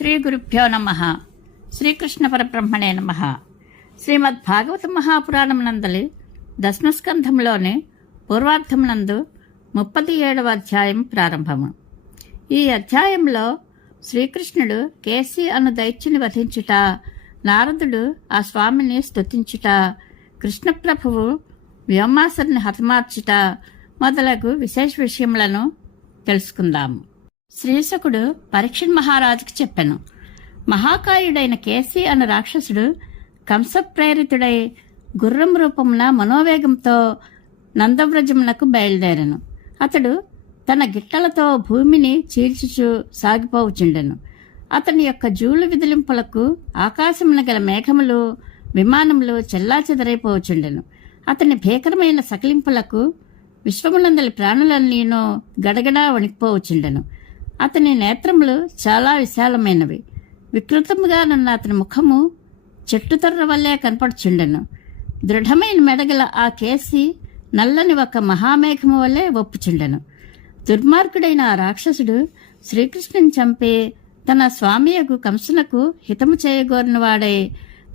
శ్రీ గురుభ్యో నమః. శ్రీకృష్ణ పరబ్రహ్మణే నమః. శ్రీమద్ భాగవత మహాపురాణం నందలి దశమస్కంధంలోని పూర్వార్థమునందు 37వ అధ్యాయం ప్రారంభము. ఈ అధ్యాయంలో శ్రీకృష్ణుడు కేసి అను దైత్యుని వధించుట, నారదుడు ఆ స్వామిని స్తుతించుట, కృష్ణప్రభువు వ్యోమాసురుని హతమార్చుట మొదలగు విశేష విషయములను తెలుసుకుందాము. శ్రీశకుడు పరీక్షణ్ మహారాజుకు చెప్పెను. మహాకాయుడైన కేసి అను రాక్షసుడు కంసప్రేరితుడై గుర్రం రూపమున మనోవేగంతో నందవ్రజమునకు బయలుదేరెను. అతడు తన గిట్టలతో భూమిని చీల్చుచు సాగిపోవుచుండెను. అతని యొక్క జూలు విదిలింపులకు ఆకాశమున గల మేఘములు, విమానములు చెల్లాచెదరైపోవచుండెను. అతని భీకరమైన సకిలింపులకు విశ్వమునందలి ప్రాణులన్నీనూ గడగడా వణికిపోవచుండెను. అతని నేత్రములు చాలా విశాలమైనవి. వికృతముగానున్న అతని ముఖము చెట్టుతొర్ర వల్లే కనపడుచుండెను. దృఢమైన మెడగల ఆ కేసి నల్లని ఒక మహామేఘము వల్లే ఒప్పుచుండెను. దుర్మార్గుడైన ఆ రాక్షసుడు శ్రీకృష్ణుని చంపి తన స్వామియగు కంసునకు హితము చేయగోరిన వాడై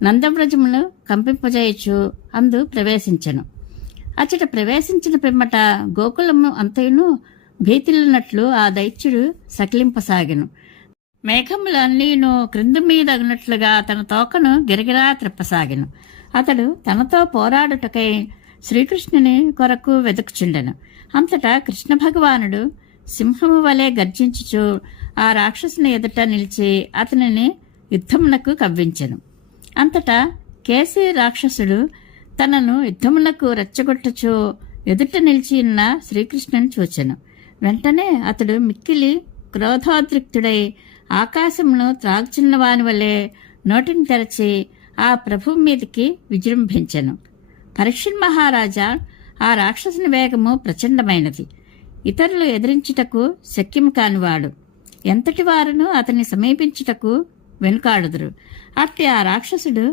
నందవ్రజమును కంపింపజేయచ్చు అందు ప్రవేశించెను. అచట ప్రవేశించిన పిమ్మట గోకులము అంతయును భీతిల్లినట్లు ఆ దైత్యుడు సకిలింపసాగెను. మేఘములన్నీను క్రింది మీద అగినట్లుగా తన తోకను గిరగిరా త్రిప్పసాగెను. అతడు తనతో పోరాడుటకై శ్రీకృష్ణుని కొరకు వెతుకుచుండెను. అంతటా కృష్ణ భగవానుడు సింహము వలె గర్జించుచు ఆ రాక్షసుని ఎదుట నిలిచి అతనిని యుద్ధమునకు కవ్వించెను. అంతటా కేసి రాక్షసుడు తనను యుద్ధమునకు రెచ్చగొట్టుచు ఎదుట నిలిచి ఉన్న శ్రీకృష్ణుని చూచెను. వెంటనే అతడు మిక్కిలి క్రోధోద్రిక్తుడై ఆకాశమును త్రాగుచున్న వాని వలె నోటిని తెరచి ఆ ప్రభువు మీదికి విజృంభించెను. పరీక్షణ్ మహారాజా, ఆ రాక్షసుని వేగము ప్రచండమైనది. ఇతరులు ఎదిరించుటకు శక్యము కానివాడు. ఎంతటి వారును అతన్ని సమీపించుటకు వెనుకాడుదురు. అట్టి ఆ రాక్షసుడు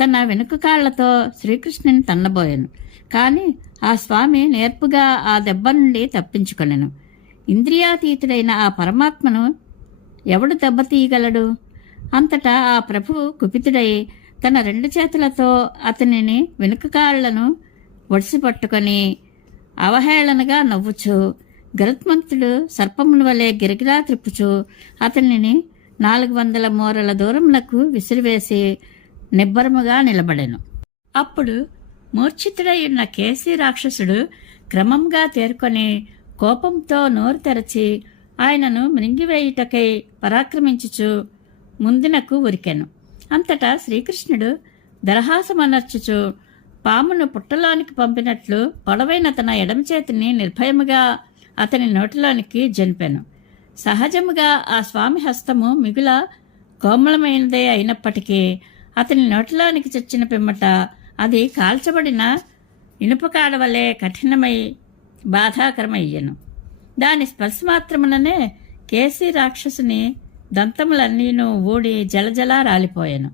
తన వెనుక కాళ్లతో శ్రీకృష్ణుని తన్నబోయెను. కాని ఆ స్వామి నేర్పుగా ఆ దెబ్బ నుండి తప్పించుకొనెను. ఇంద్రియాతీతుడైన ఆ పరమాత్మను ఎవడు దెబ్బతీయగలడు? అంతటా ఆ ప్రభువు కుపితుడై తన 2 చేతులతో అతనిని వెనుక కాళ్లను ఒడిసిపట్టుకొని అవహేళనగా నవ్వుచు గరుత్మంతుడు సర్పముని వలె గిరగిరా త్రిప్పుచు అతనిని 400 మూరల దూరమునకు విసిరివేసి నిబ్బరముగా నిలబడెను. అప్పుడు మూర్ఛితుడై ఉన్న కేసి రాక్షసుడు క్రమంగా తేరుకొని కోపంతో నోరు తెరచి ఆయనను మృంగివేయుటకై పరాక్రమించుచు ముందునకు ఉరికెను. అంతటా శ్రీకృష్ణుడు దరహాసమనర్చుచు పామును పుట్టలోనికి పంపినట్లు పొడవైన తన ఎడమ చేతిని నిర్భయముగా అతని నోటిలోనికి జనిపెను. సహజముగా ఆ స్వామి హస్తము మిగుల కోమలమైనదే అయినప్పటికీ అతని నోటిలోనికి చచ్చిన పిమ్మట అది కాల్చబడిన ఇనుపకాడ వలె కఠినమై బాధాకరమయ్యను. దాని స్పర్శ మాత్రముననే కేసి రాక్షసుని దంతములన్నీనూ ఊడి జలజలా రాలిపోయెను.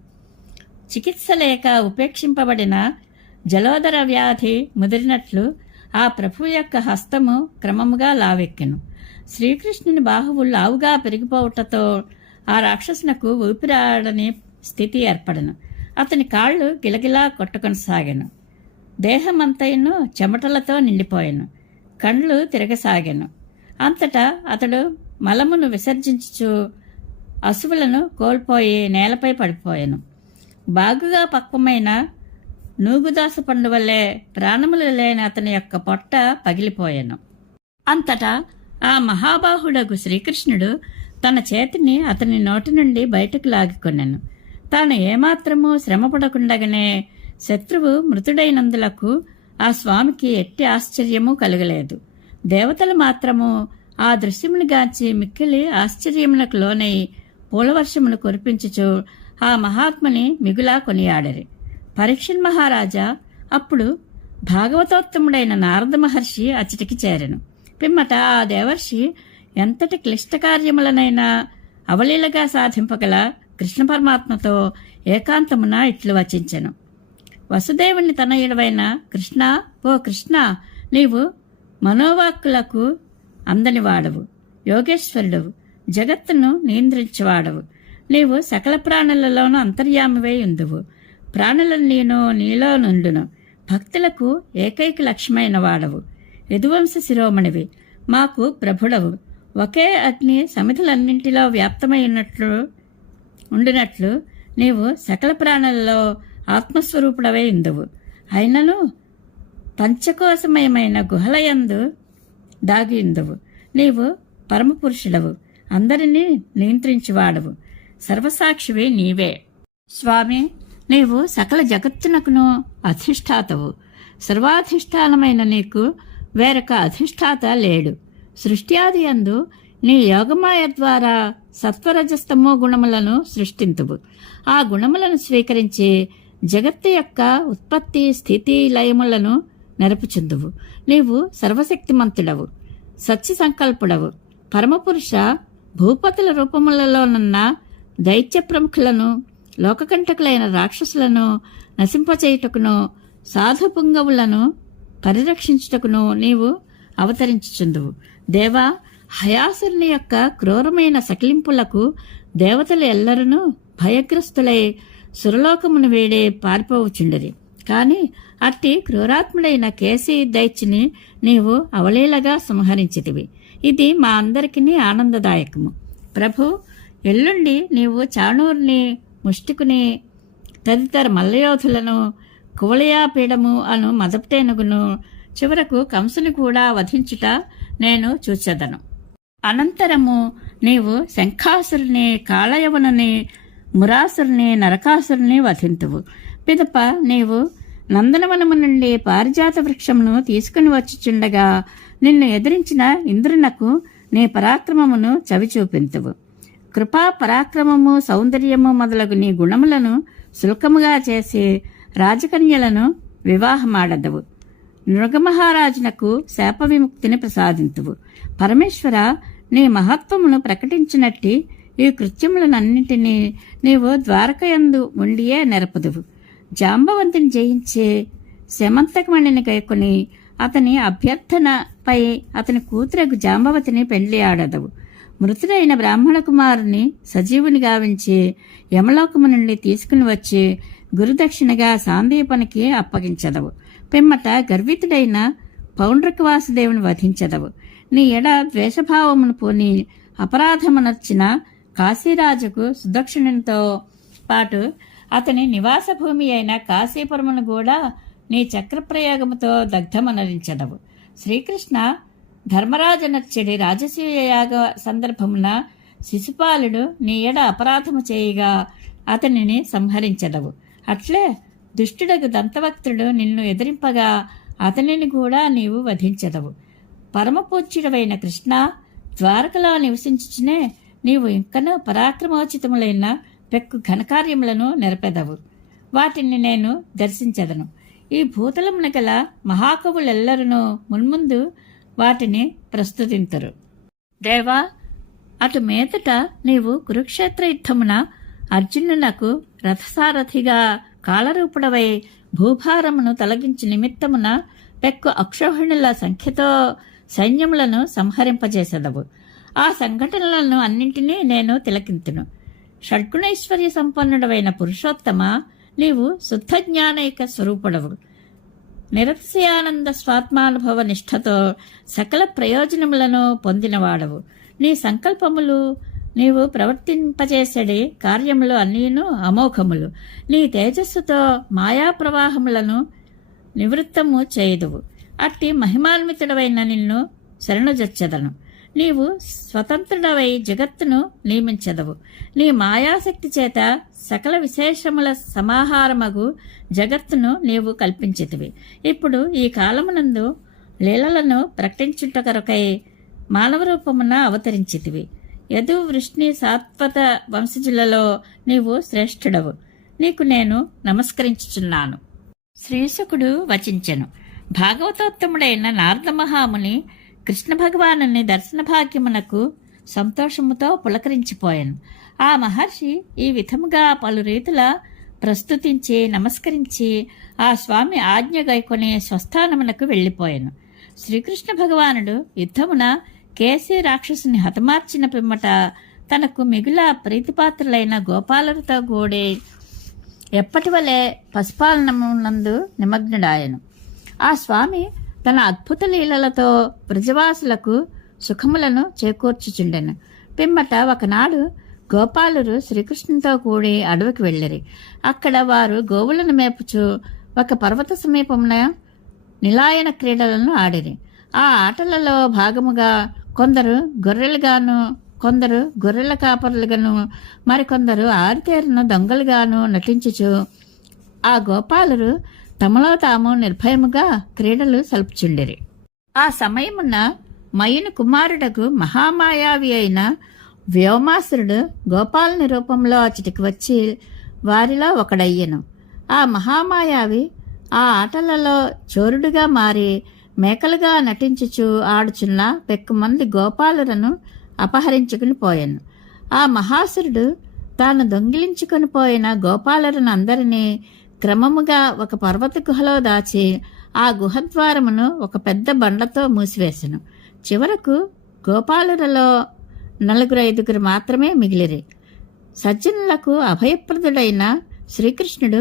చికిత్స లేక ఉపేక్షింపబడిన జలోదర వ్యాధి ముదిరినట్లు ఆ ప్రభువు యొక్క హస్తము క్రమముగా లావెక్కెను. శ్రీకృష్ణుని బాహువు లావుగా పెరిగిపోవుటతో ఆ రాక్షసునకు ఊపిరాడని స్థితి ఏర్పడెను. అతని కాళ్ళు గిలగిలా కొట్టుకొనసాగెను. దేహమంతయును చెమటలతో నిండిపోయెను. కండ్లు తిరగసాగెను. అంతటా అతడు మలమును విసర్జించుచు అసువులను కోల్పోయి నేలపై పడిపోయెను. బాగుగా పక్వమైన నూగుదాస పండు వల్లే ప్రాణములు లేని అతని యొక్క పొట్ట పగిలిపోయెను. అంతటా ఆ మహాబాహుడగు శ్రీకృష్ణుడు తన చేతిని అతని నోటి నుండి బయటకు లాగికొనెను. తాను ఏమాత్రమూ శ్రమపడకుండగానే శత్రువు మృతుడైనందులకు ఆ స్వామికి ఎట్టి ఆశ్చర్యము కలగలేదు. దేవతలు మాత్రము ఆ దృశ్యమును గాంచి మిక్కిలి ఆశ్చర్యమునకు లోనై పూలవర్షమును కురిపించుచు ఆ మహాత్ముని మిగులా కొనియాడరి. పరీక్షణ్ మహారాజా అప్పుడు భాగవతోత్తముడైన నారద మహర్షి అచ్చటికి చేరెను. పిమ్మట ఆ దేవర్షి ఎంతటి క్లిష్ట కార్యములనైనా అవలీలగా సాధింపగల కృష్ణ పరమాత్మతో ఏకాంతమున ఇట్లు వచించెను. వసుదేవుని తనయుడవైన కృష్ణ, ఓ కృష్ణ, నీవు మనోవాక్కులకు అందనివాడవు, యోగేశ్వరుడవు, జగత్తును నియంత్రించేవాడవు. నీవు సకల ప్రాణులలోనూ అంతర్యామివై ఉందువు. ప్రాణులను నేను నీలో నుండును. భక్తులకు ఏకైక లక్ష్యమైన వాడవు. యదువంశ శిరోమణివి, మాకు ప్రభుడవు. ఒకే అగ్ని సమిధులన్నింటిలో వ్యాప్తమై ఉండినట్లు నీవు సకల ప్రాణులలో ఆత్మస్వరూపుడవై ఉందువు. అయినను పంచకోశమయమైన గుహలయందు దాగి ఉందువు. నీవు పరమపురుషుడవు, అందరినీ నియంత్రించువాడవు, సర్వసాక్షివి నీవే. స్వామి, నీవు సకల జగత్తునకును అధిష్టాతవు. సర్వాధిష్టానమైన నీకు వేరొక అధిష్టాత లేడు. సృష్ట్యాది యందు నీ యోగమాయ ద్వారా సత్వరజస్తమో గుణములను సృష్టింతువు. ఆ గుణములను స్వీకరించి జగత్తు యొక్క ఉత్పత్తి స్థితి లయములను నెరపుచుందువు. నీవు సర్వశక్తిమంతుడవు, సత్య సంకల్పుడవు. పరమపురుష, భూపతుల రూపములలోనున్న దైత్య ప్రముఖులను, లోకకంటకులైన రాక్షసులను నశింపచేయుటకును, సాధు పుంగవులను పరిరక్షించుటకును నీవు అవతరించుచుందువు. దేవా, హయాసురుని యొక్క క్రూరమైన సకిలింపులకు దేవతలు ఎల్లరూ భయగ్రస్తులై సురలోకమును వేడే పారిపోవచుండిరి. కాని అట్టి క్రూరాత్ముడైన కేసీ దైత్యుని నీవు అవలీలగా సంహరించితివి. ఇది మా అందరికీ ఆనందదాయకము. ప్రభు, ఎల్లుండి నీవు చాణూరుని, ముష్టికుని తదితర మల్లయోధులను, కువలయాపీడము అను మదపటేనుగును, చివరకు కంసుని కూడా వధించుట నేను చూచెదను. అనంతరము నీవు శంఖాసురుని, కాళయవనుని, మురాసురుని, నరకాసురుని వధింతువు. పిదప నీవు నందనవనము నుండి పారిజాత వృక్షమును తీసుకుని వచ్చుచుండగా నిన్ను ఎదిరించిన ఇంద్రునకు నీ పరాక్రమమును చవిచూపింతువు. కృపా, పరాక్రమము, సౌందర్యము మొదలగు నీ గుణములను శుల్కముగా చేసి రాజకన్యలను వివాహమాడదవు. నృగమహారాజునకు శాప విముక్తిని ప్రసాదింతువు. పరమేశ్వర, నీ మహత్వమును ప్రకటించినట్టి ఈ కృత్యములనన్నింటినీ నీవు ద్వారకయందు ఉండియే నెరపదువు. జాంబవంతుని జయించి శమంతకమణిని గైకొని అతని అభ్యర్థనపై అతని కూతురకు జాంబవతిని పెండ్లి ఆడదవు. మృతుడైన బ్రాహ్మణ కుమారుని సజీవుని గావించి యమలోకము నుండి తీసుకుని వచ్చి గురుదక్షిణగా సాందీపనికి అప్పగించదవు. పిమ్మట గర్వితుడైన పౌండ్రక వాసుదేవుని వధించదవు. నీ ఎడ ద్వేషభావమును పోని అపరాధమునర్చిన కాశీరాజుకు సుదక్షిణునితో పాటు అతని నివాస భూమి అయిన కాశీపురమును కూడా నీ చక్రప్రయోగముతో దగ్ధమనరించదవు. శ్రీకృష్ణ, ధర్మరాజనర్చడి రాజసూయ యాగ సందర్భమున శిశుపాలుడు నీ ఎడ అపరాధము చేయగా అతనిని సంహరించదవు. అట్లే దుష్టుడగు దంతవక్తుడు నిన్ను ఎదిరింపగా అతనిని కూడా నీవు వధించదవు. పరమపూజ్యుడవైన కృష్ణ, ద్వారకలో నివసించుచునే నీవు ఇంకనూ పరాక్రమోచితములైన పెక్కు ఘనకార్యములను నెరపెదవు. వాటిని నేను దర్శించదను. ఈ భూతలమున గల మహాకవులెల్లరూ మున్ముందు వాటిని ప్రస్తుతింతురు. దేవా, అటు మీదట నీవు కురుక్షేత్ర యుద్ధమున అర్జునునకు రథసారథిగా కాలరూపుడవై భూభారమును తొలగించి నిమిత్తమున పెక్కు అక్షోహిణుల సంఖ్యతో సైన్యములను సంహరింపజేసెదవు. ఆ సంఘటనలను అన్నింటినీ నేను తిలకింతును. షడ్గుణైశ్వర్య సంపన్నుడవైన పురుషోత్తమ, నీవు శుద్ధ జ్ఞానైక స్వరూపుడవు. నిరతిశయానంద స్వాత్మానుభవ నిష్ఠతో సకల ప్రయోజనములను పొందినవాడవు. నీ సంకల్పములు, నీవు ప్రవర్తింపజేసడి కార్యములు అన్నీను అమోఘములు. నీ తేజస్సుతో మాయా ప్రవాహములను నివృత్తము చేయుదువు. అట్టి మహిమాన్వితుడవైన నిన్ను శరణుజొచ్చెదను. నీవు స్వతంత్రుడవై జగత్తును నియమించదవు. నీ మాయాశక్తి చేత సకల విశేషముల సమాహారమగు జగత్తును నీవు కల్పించితివి. ఇప్పుడు ఈ కాలమునందు లీలలను ప్రకటించుట కొరకై మానవ రూపమున అవతరించితివి. యదు, వృష్ణి, సాత్వత వంశజులలో నీవు శ్రేష్ఠుడవు. నీకు నేను నమస్కరించుచున్నాను. శ్రీశుకుడు వచించెను. భాగవతోత్తముడైన నారద మహాముని కృష్ణ భగవానుని దర్శన భాగ్యమునకు సంతోషముతో పులకరించిపోయాను. ఆ మహర్షి ఈ విధముగా పలు రీతుల ప్రస్తుతించి నమస్కరించి ఆ స్వామి ఆజ్ఞ గైకొని స్వస్థానమునకు వెళ్ళిపోయాను. శ్రీకృష్ణ భగవానుడు యుద్ధమున కేసీ రాక్షసుని హతమార్చిన పిమ్మట తనకు మిగుల ప్రీతిపాత్రులైన గోపాలులతో కూడి ఎప్పటి వలె పశుపాలనమునందు నిమగ్నుడాయను. ఆ స్వామి తన అద్భుత లీలలతో బ్రజవాసులకు సుఖములను చేకూర్చుచుండెను. పిమ్మట ఒకనాడు గోపాలురు శ్రీకృష్ణునితో కూడి అడవికి వెళ్ళిరి. అక్కడ వారు గోవులను మేపుచు ఒక పర్వత సమీపమున నిలాయన క్రీడలను ఆడిరి. ఆ ఆటలలో భాగముగా కొందరు గొర్రెలుగాను, కొందరు గొర్రెల కాపరులుగాను, మరికొందరు ఆరితేరిన దొంగలుగాను నటించుచు ఆ గోపాలురు తమలో తాము నిర్భయముగా క్రీడలు సలుపుచుండిరి. ఆ సమయమున మయుని కుమారుడకు మహామాయావి అయిన వ్యోమాసురుడు గోపాలుని రూపంలో అచటికి వచ్చి వారిలో ఒకడయ్యను. ఆ మహామాయావి ఆ ఆటలలో చోరుడుగా మారి మేకలుగా నటించుచు ఆడుచున్న పెక్కుమంది గోపాలులను అపహరించుకుని పోయాను. ఆ మహాసురుడు తాను దొంగిలించుకుని పోయిన గోపాలులను అందరినీ క్రమముగా ఒక పర్వత గుహలో దాచి ఆ గుహద్వారమును ఒక పెద్ద బండతో మూసివేసెను. చివరకు గోపాలులలో 4-5 మాత్రమే మిగిలిరి. సజ్జనులకు అభయప్రదుడైన శ్రీకృష్ణుడు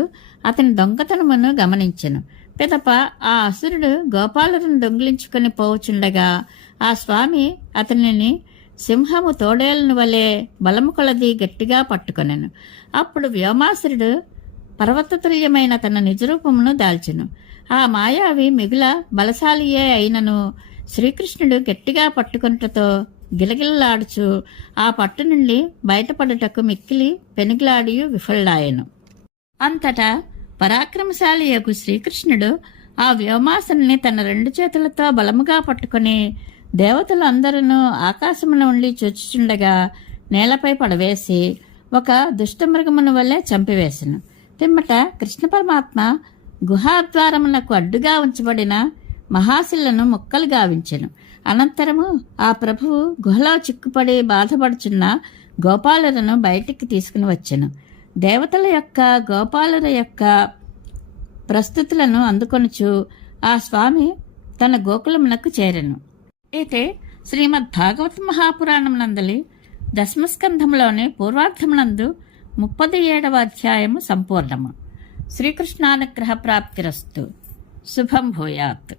అతని దొంగతనమును గమనించెను. పిదప ఆ అసురుడు గోపాలులను దొంగిలించుకుని పోవుచుండగా ఆ స్వామి అతనిని సింహము తోడేలను వలె బలము కొలది గట్టిగా పట్టుకొనెను. అప్పుడు వ్యోమాసురుడు పర్వతతుల్యమైన తన నిజరూపమును దాల్చెను. ఆ మాయావి మిగుల బలశాలియే అయినను శ్రీకృష్ణుడు గట్టిగా పట్టుకొనుటతో గిలగిలలాడుచు ఆ పట్టు నుండి బయటపడుటకు మిక్కిలి పెనుగులాడియు విఫలాయెను. అంతటా పరాక్రమశాలి యొక్క శ్రీకృష్ణుడు ఆ వ్యోమాసుని తన 2 చేతులతో బలముగా పట్టుకుని దేవతలు అందరూ ఆకాశమున ఉండి చొచ్చుచుండగా నేలపై పడవేసి ఒక దుష్టమృగమును వల్లే చంపివేసెను. పిమ్మట కృష్ణ పరమాత్మ గుహాద్వారమునకు అడ్డుగా ఉంచబడిన మహాశిలను ముక్కలు గావించెను. అనంతరము ఆ ప్రభువు గుహలో చిక్కుపడి బాధపడుచున్న గోపాలులను బయటికి తీసుకుని వచ్చెను. దేవతల యొక్క గోపాలుల యొక్క ప్రస్తుతులను అందుకొనుచు ఆ స్వామి తన గోకులమునకు చేరెను. అయితే శ్రీమద్ భాగవత మహాపురాణం నందలి దశమస్కంధంలోని పూర్వార్థమునందు 37వ అధ్యాయము సంపూర్ణము. శ్రీకృష్ణానుగ్రహ ప్రాప్తిరస్తు. శుభం భూయాత్.